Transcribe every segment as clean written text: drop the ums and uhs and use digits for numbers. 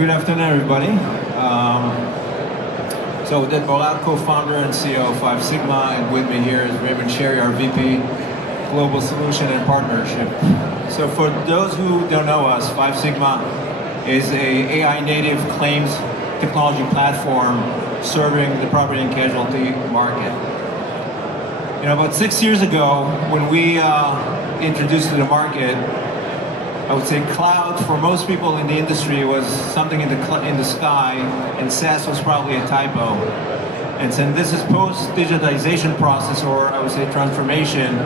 Good afternoon, everybody. So Oded Barak, co-founder and CEO of Five Sigma, and with me here is Raymond Sherry, our VP, Global Solution and Partnership. So for those who don't know us, Five Sigma is a AI native claims technology platform serving the property and casualty market. You know, about 6 years ago, when we introduced to the market, I would say cloud for most people in the industry was something in the sky, and SaaS was probably a typo. And since this is post-digitization process, or I would say transformation,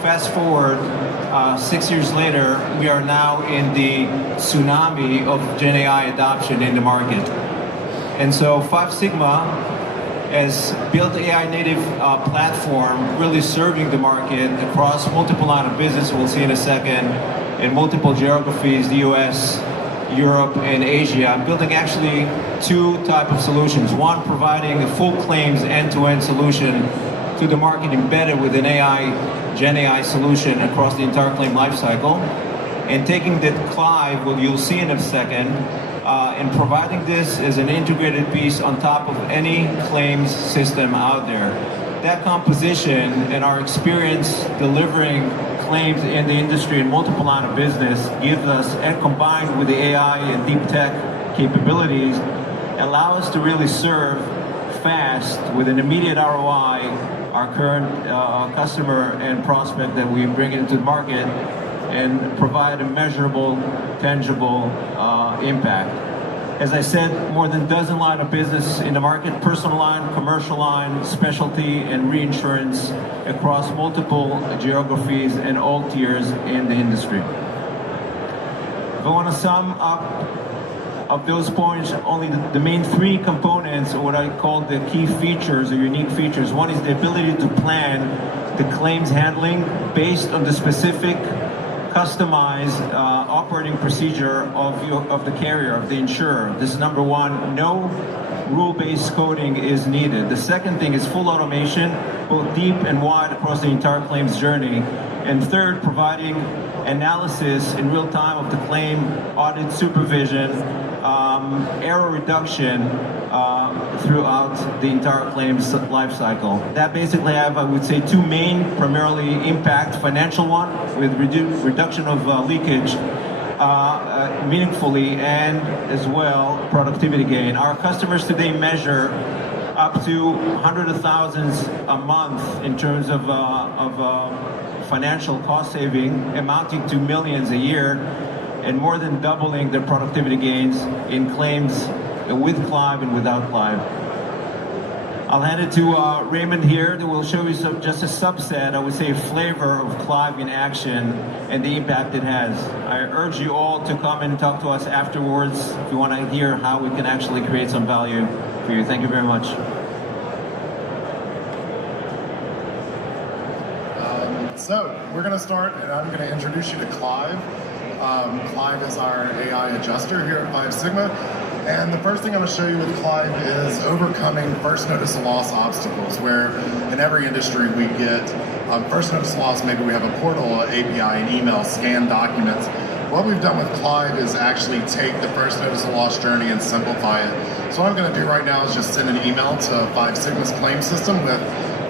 fast forward 6 years later, we are now in the tsunami of GenAI adoption in the market. And so Five Sigma has built an AI native platform really serving the market across multiple line of business, we'll see in a second, in multiple geographies, the US, Europe, and Asia, building actually two types of solutions. One, providing a full claims end-to-end solution to the market embedded with an GenAI solution across the entire claim lifecycle, and taking that Clive, what you'll see in a second, and providing this as an integrated piece on top of any claims system out there. That composition and our experience delivering claims in the industry in multiple line of business gives us, and combined with the AI and deep tech capabilities, allow us to really serve fast with an immediate ROI our current customer and prospect that we bring into the market, and provide a measurable, tangible impact. As I said, more than a dozen line of business in the market, personal line, commercial line, specialty, and reinsurance across multiple geographies and all tiers in the industry. If I want to sum up of those points, only the main three components, or what I call the key features or unique features. One is the ability to plan the claims handling based on the specific customized operating procedure of the carrier, of the insurer. This is number one. No rule-based coding is needed. The second thing is full automation, both deep and wide across the entire claims journey. And third, providing analysis in real time of the claim, audit supervision, error reduction throughout the entire claims life cycle. That basically have, I would say, two main primarily impact: financial one with reduction of leakage meaningfully, and as well productivity gain. Our customers today measure up to hundreds of thousands a month in terms of financial cost saving, amounting to millions a year, and more than doubling their productivity gains in claims with Clive and without Clive. I'll hand it to Raymond here, that will show you just a subset, I would say, flavor of Clive in action and the impact it has. I urge you all to come and talk to us afterwards if you want to hear how we can actually create some value for you. Thank you very much. So we're going to start, and I'm going to introduce you to Clive. Clive is our AI adjuster here at Five Sigma. And the first thing I'm going to show you with Clive is overcoming first notice of loss obstacles, where in every industry we get first notice of loss. Maybe we have a portal, an API, an email, scan documents. What we've done with Clive is actually take the first notice of loss journey and simplify it. So what I'm going to do right now is just send an email to Five Sigma's claim system with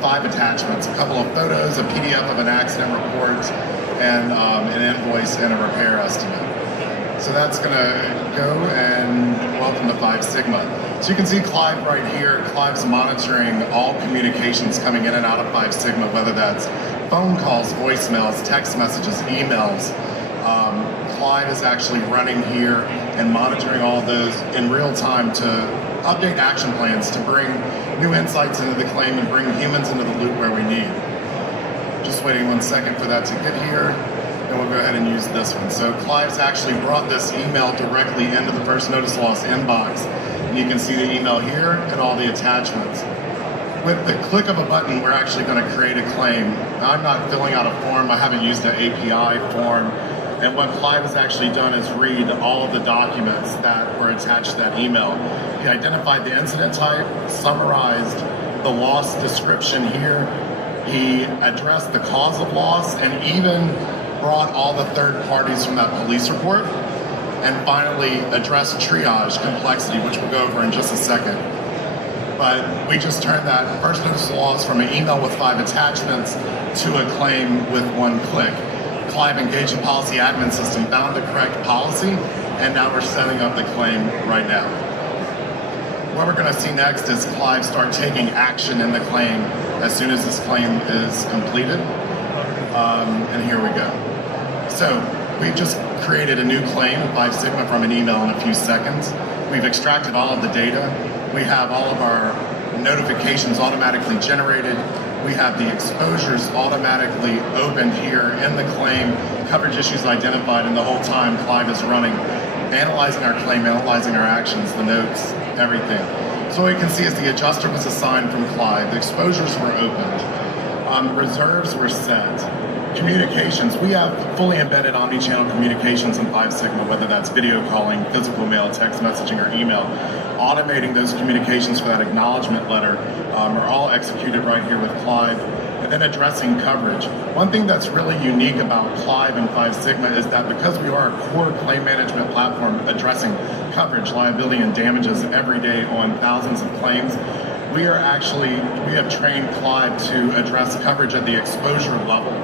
5 attachments: a couple of photos, a PDF of an accident report, and an invoice and a repair estimate. So that's going to go, and welcome to Five Sigma. So you can see Clive right here. Clive's monitoring all communications coming in and out of Five Sigma, whether that's phone calls, voicemails, text messages, emails. Clive is actually running here and monitoring all of those in real time to update action plans, to bring new insights into the claim and bring humans into the loop where we need. Just waiting 1 second for that to get here. And we'll go ahead and use this one. So Clive's actually brought this email directly into the first notice loss inbox. And you can see the email here and all the attachments. With the click of a button, we're actually going to create a claim. Now, I'm not filling out a form. I haven't used an API form. And what Clive has actually done is read all of the documents that were attached to that email. He identified the incident type, summarized the loss description here. He addressed the cause of loss, and even brought all the third parties from that police report. and finally address triage complexity, which we'll go over in just a second. But we just turned that first notice of loss from an email with 5 attachments to a claim with 1 click. Clive engaged the policy admin system, found the correct policy, and now we're setting up the claim right now. What we're going to see next is Clive start taking action in the claim as soon as this claim is completed. And here we go. So we've just created a new claim with 5 Sigma from an email in a few seconds. We've extracted all of the data. We have all of our notifications automatically generated. We have the exposures automatically opened here in the claim, coverage issues identified, and the whole time Clive is running, analyzing our claim, analyzing our actions, the notes, everything. So what you can see is the adjuster was assigned from Clive, the exposures were opened, reserves were set. Communications, we have fully embedded omni-channel communications in 5 Sigma, whether that's video calling, physical mail, text messaging, or email. Automating those communications for that acknowledgement letter are all executed right here with Clive. And then addressing coverage. One thing that's really unique about Clive and 5 Sigma is that because we are a core claim management platform addressing coverage, liability, and damages every day on thousands of claims, we have trained Clive to address coverage at the exposure level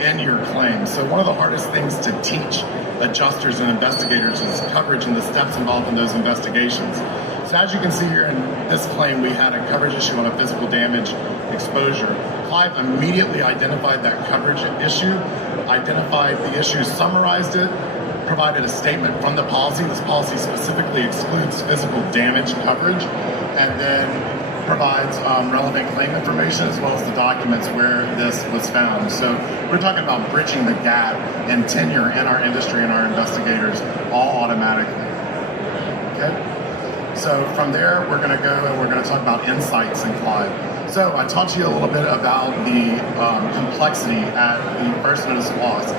in your claim. So one of the hardest things to teach adjusters and investigators is coverage and the steps involved in those investigations. So as you can see here in this claim, we had a coverage issue on a physical damage exposure. Clive immediately identified that coverage issue, identified the issue, summarized it, provided a statement from the policy. This policy specifically excludes physical damage coverage, and then provides relevant claim information as well as the documents where this was found. So we're talking about bridging the gap in tenure in our industry and our investigators all automatically. Okay? So from there, we're going to go and we're going to talk about insights in Clive. So I talked to you a little bit about the complexity at the first notice of loss.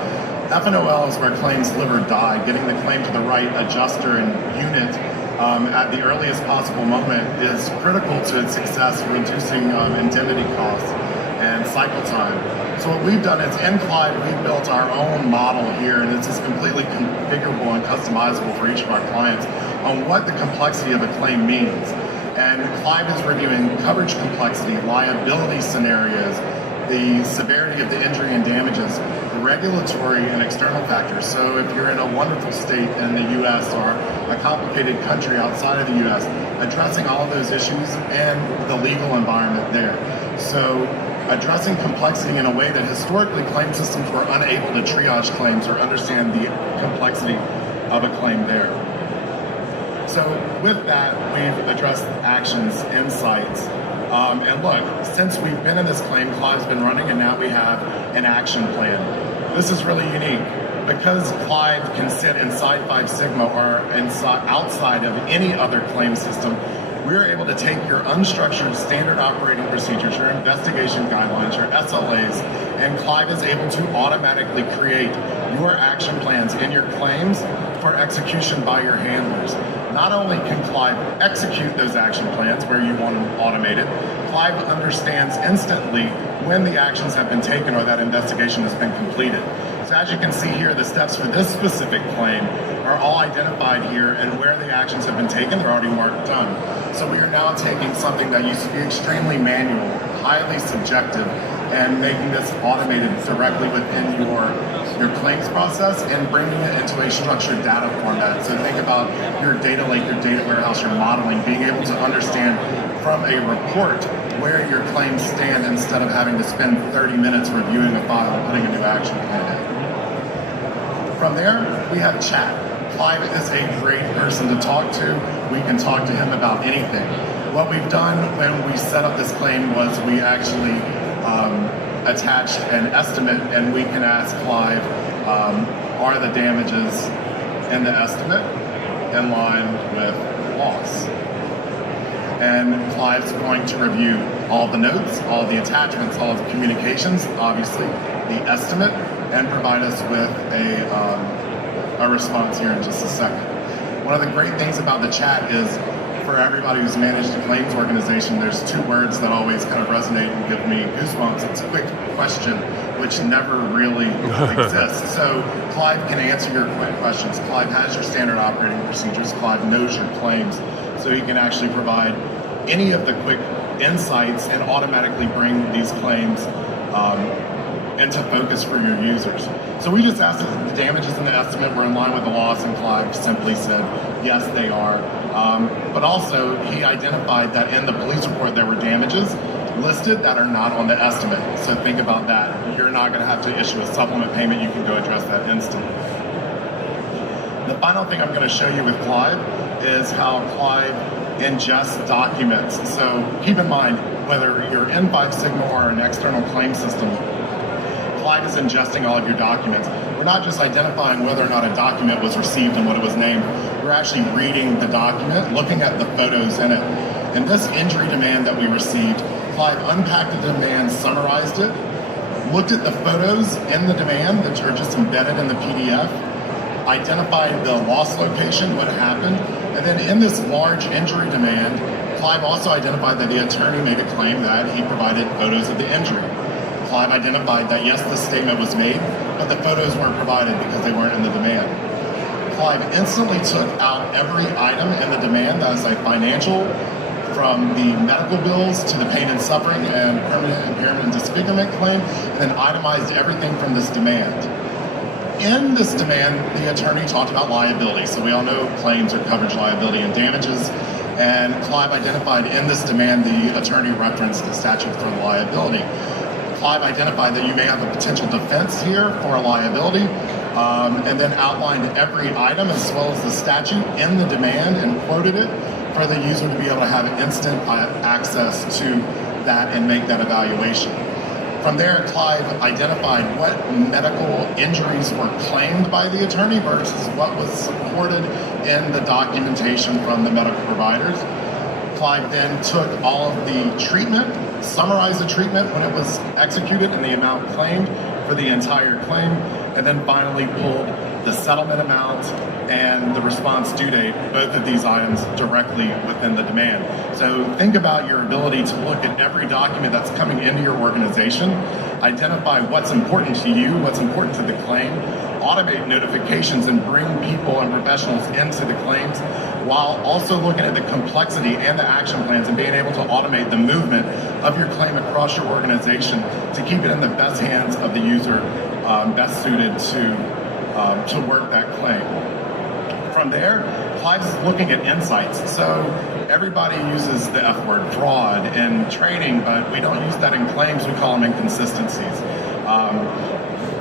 FNOL is where claims live or die. Getting the claim to the right adjuster and unit at the earliest possible moment is critical to its success, reducing indemnity costs and cycle time. So what we've done is in Clive, we've built our own model here, and this is completely configurable and customizable for each of our clients on what the complexity of a claim means. And Clive is reviewing coverage complexity, liability scenarios, the severity of the injury and damages, regulatory and external factors. So if you're in a wonderful state in the US or a complicated country outside of the US, addressing all of those issues and the legal environment there. So addressing complexity in a way that historically claim systems were unable to triage claims or understand the complexity of a claim there. So with that, we've addressed actions, insights, and look, since we've been in this claim, Clive's been running, and now we have an action plan. This is really unique. Because Clive can sit inside 5 Sigma or outside of any other claim system, we're able to take your unstructured standard operating procedures, your investigation guidelines, your SLAs, and Clive is able to automatically create your action plans in your claims for execution by your handlers. Not only can Clive execute those action plans where you want them automated, Clive understands instantly when the actions have been taken or that investigation has been completed. So as you can see here, the steps for this specific claim are all identified here, and where the actions have been taken, they're already marked done. So we are now taking something that used to be extremely manual, highly subjective, and making this automated directly within your claims process and bringing it into a structured data format. So think about your data lake, your data warehouse, your modeling, being able to understand from a report where your claims stand instead of having to spend 30 minutes reviewing a file and putting a new action plan in. From there, we have chat. Clive is a great person to talk to. We can talk to him about anything. What we've done when we set up this claim was we actually attached an estimate, and we can ask Clive, are the damages in the estimate in line with loss? And Clive's going to review all the notes, all the attachments, all the communications, obviously the estimate, and provide us with a response here in just a second. One of the great things about the chat is, for everybody who's managed a claims organization, there's 2 words that always kind of resonate and give me goosebumps. It's quick question which never really exists. So Clive can answer your quick questions. Clive has your standard operating procedures. Clive knows your claims, so he can actually provide any of the quick insights and automatically bring these claims into focus for your users. So we just asked if the damages in the estimate were in line with the loss, and Clive simply said, yes, they are. But also, he identified that in the police report there were damages listed that are not on the estimate. So think about that. You're not going to have to issue a supplement payment. You can go address that instantly. The final thing I'm going to show you with Clive is how Clive ingests documents. So keep in mind, whether you're in Five Sigma or an external claim system, Clive is ingesting all of your documents. We're not just identifying whether or not a document was received and what it was named. We're actually reading the document, looking at the photos in it. In this injury demand that we received, Clive unpacked the demand, summarized it, looked at the photos in the demand that are just embedded in the PDF, identified the loss location, what happened, and then in this large injury demand, Clive also identified that the attorney made a claim that he provided photos of the injury. Clive identified that yes, this statement was made, but the photos weren't provided because they weren't in the demand. Clive instantly took out every item in the demand that is a financial, from the medical bills to the pain and suffering and permanent impairment and disfigurement claim, and then itemized everything from this demand. In this demand, the attorney talked about liability. So we all know claims are coverage, liability, and damages. And Clive identified in this demand, the attorney referenced the statute for liability. Clive identified that you may have a potential defense here for a liability, and then outlined every item as well as the statute in the demand and quoted it for the user to be able to have instant access to that and make that evaluation. From there, Clive identified what medical injuries were claimed by the attorney versus what was supported in the documentation from the medical providers. Clive then took all of the treatment, summarized the treatment when it was executed and the amount claimed for the entire claim, and then finally pulled the settlement amount and the response due date, both of these items directly within the demand. So think about your ability to look at every document that's coming into your organization, identify what's important to you, what's important to the claim, automate notifications and bring people and professionals into the claims, while also looking at the complexity and the action plans and being able to automate the movement of your claim across your organization to keep it in the best hands of the user best suited to work that claim. From there, Clive's looking at insights. So everybody uses the F word, fraud, in training, but we don't use that in claims. We call them inconsistencies.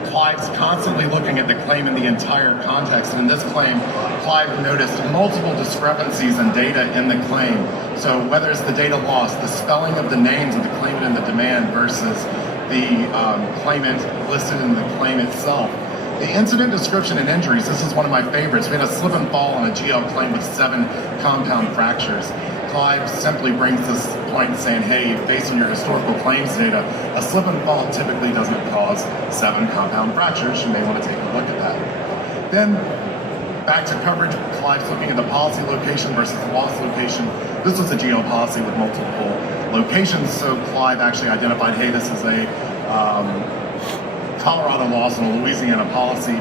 Clive's constantly looking at the claim in the entire context. And in this claim, Clive noticed multiple discrepancies in data in the claim. So whether it's the data lost, the spelling of the names of the claimant in the demand versus the claimant listed in the claim itself. The incident description and injuries, this is one of my favorites. We had a slip and fall on a GL claim with 7 compound fractures. Clive simply brings this point saying, hey, based on your historical claims data, a slip and fall typically doesn't cause 7 compound fractures. You may want to take a look at that. Then back to coverage, Clive's looking at the policy location versus the loss location. This was a GL policy with multiple locations, so Clive actually identified, hey, this is a Colorado loss and a Louisiana policy.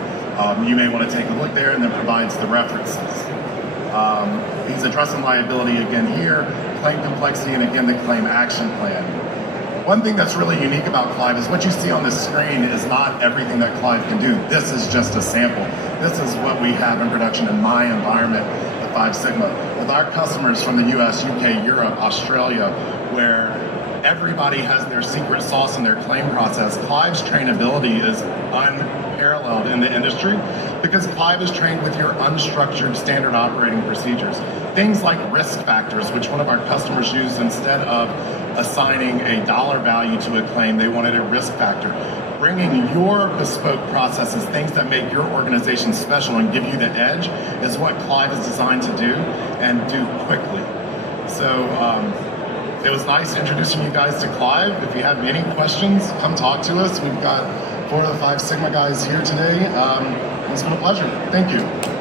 You may want to take a look there, and then provides the references. He's addressing liability again here, claim complexity, and again the claim action plan. One thing that's really unique about Clive is what you see on the screen is not everything that Clive can do. This is just a sample. This is what we have in production in my environment at Five Sigma. With our customers from the US, UK, Europe, Australia, where everybody has their secret sauce in their claim process, Clive's trainability is unparalleled in the industry because Clive is trained with your unstructured standard operating procedures. Things like risk factors, which one of our customers used instead of assigning a dollar value to a claim, they wanted a risk factor. Bringing your bespoke processes, things that make your organization special and give you the edge, is what Clive is designed to do and do quickly. So it was nice introducing you guys to Clive. If you have any questions, come talk to us. We've got 4 of the 5 Sigma guys here today. It's been a pleasure. Thank you.